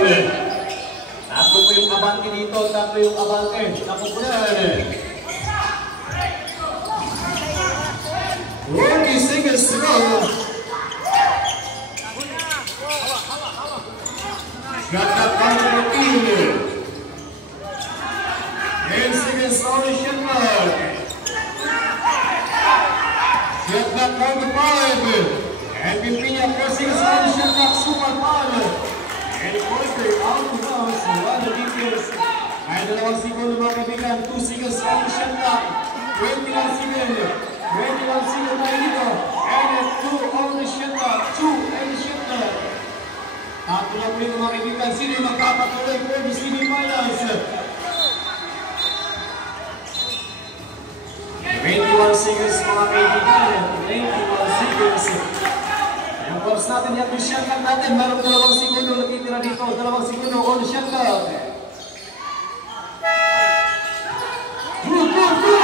ball. Tatlo po yung abante dito, tatlo yung abante. Tatlo po yan. 20 seconds to go. Shot clock down to 15. 10 seconds on the shot clock. Shot clock down to 5. And Pipinya pressing on the shot clock, super foul. And Porter out of bounds, one of the defense. Ay dalawang segundo mga kaibigan, 2 seconds on the shot clock. 21 seconds. 21 seconds tayo dito. And 2 on the shot clock. 2 on the shot clock. Tatlo na po yung mga kaibigan. Sino yung magkakatuloy for the semifinals? 21 seconds mga kaibigan. 21 seconds. Yung course natin yung shot clock natin. Meron 2 segundo natitira dito. 2 segundo on the shot clock. Good.